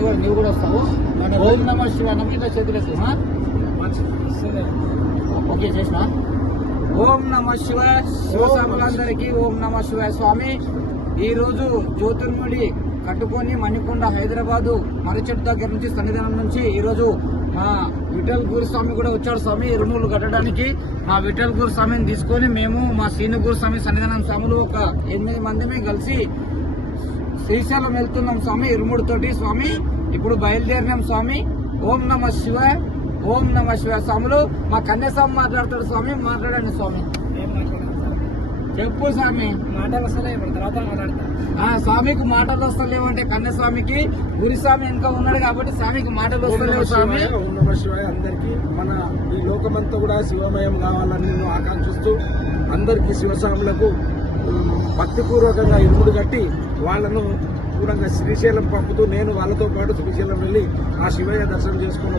మంది కూడా నీవు కూడా వస్తావు. ఓం నమ శివ నమ్మిక చేతులేసు. ఓకే చేసిన. ఓం నమ శివ శివస్వాములందరికీ ఓం నమ శివ. స్వామి ఈరోజు జ్యోతిర్ముడి కట్టుకొని మణికొండ హైదరాబాదు మర్రిచెట్టు దగ్గర నుంచి సన్నిధానం నుంచి ఈరోజు మా విఠల్ గురుస్వామి కూడా వచ్చాడు స్వామి ఇరుములు కట్టడానికి. మా విఠల్ గురుస్వామిని తీసుకొని మేము మా శ్రీను గురుస్వామి సన్నిధానం స్వాములు ఒక 8 మందిని కలిసి శ్రీశైలం వెళ్తున్నాం స్వామి ఇరుముడితోటి. స్వామి ఇప్పుడు బయలుదేరినాం స్వామి. ఓం నమ శివ ఓం నమ శివ. స్వాములు మా కన్యాస్వామి మాట్లాడతాడు స్వామి. మాట్లాడండి స్వామి. చెప్పు స్వామి. మాటలు వస్తలే తర్వాత మాట్లాడతా. స్వామికి మాటలు వస్తలేవంటే కన్యస్వామికి గురుస్వామి ఇంకా ఉన్నాడు కాబట్టి స్వామికి మాటలు వస్తలేవు స్వామి. ఓం నమ శివాయ. అందరికీ మన ఈ లోకమంతా కూడా శివమయం కావాలని నేను ఆకాంక్షిస్తూ అందరికీ శివస్వాములకు భక్తిపూర్వకంగా ఇరుముడు కట్టి వాళ్ళను పూర్వంగా శ్రీశైలం పంపుతూ నేను వాళ్ళతో పాటు శ్రీశైలం వెళ్ళి ఆ శివయ్య దర్శనం చేసుకుని